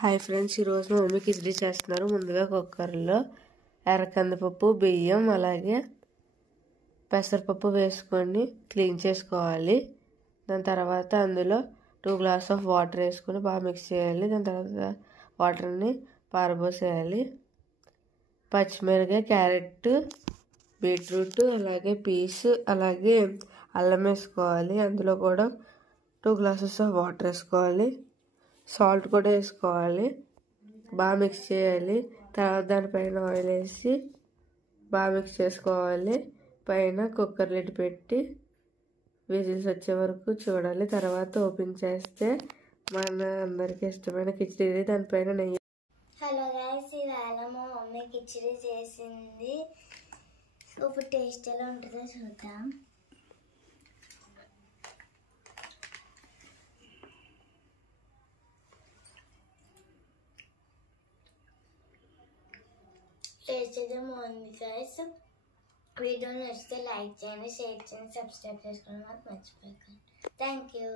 Hi friends, ఈరోజు మా mummy khichdi చేస్తున్నారు. ముందుగా కుక్కర్లో ఎర్రకందిపప్పు, బియ్యం అలాగే పెసరపప్పు వేసుకొని క్లీన్ చేసుకోవాలి. దాని తర్వాత అందులో 2 గ్లాస్ ఆఫ్ వాటర్ వేసుకొని బాగా మిక్స్ చేయాలి. దాని తర్వాత వాటర్ని పారబోసేయాలి. పచ్చిమిరపకాయ, క్యారెట్, బీట్రూట్ అలాగే పీస్ అలాగే అల్లం వేసుకోవాలి. అందులో కూడా 2 గ్లాసెస్ ఆఫ్ వాటర్ వేసుకోవాలి. సాల్ట్ కూడా వేసుకోవాలి. బాగా మిక్స్ చేయాలి. తర్వాత దానిపైన ఆయిల్ వేసి బాగా మిక్స్ చేసుకోవాలి. పైన కుక్కర్ లిడ్ పెట్టి విజిల్స్ వచ్చే వరకు చూడాలి. తర్వాత ఓపెన్ చేస్తే మన అందరికి ఇష్టమైన కిచిడి దానిపైన నెయ్యి. హలో గైస్, ఇవాళ మా మమ్మీ కిచిడి చేసింది. ఇప్పుడు టేస్ట్ ఎలా ఉంటుందో చూద్దాం. టేస్ట్ అయితే బాగుంది గైస్. వీడియో నచ్చితే లైక్ చేయండి, షేర్ చేయండి, సబ్స్క్రైబ్ చేసుకోవడం మర్చిపోకండి. Thank you.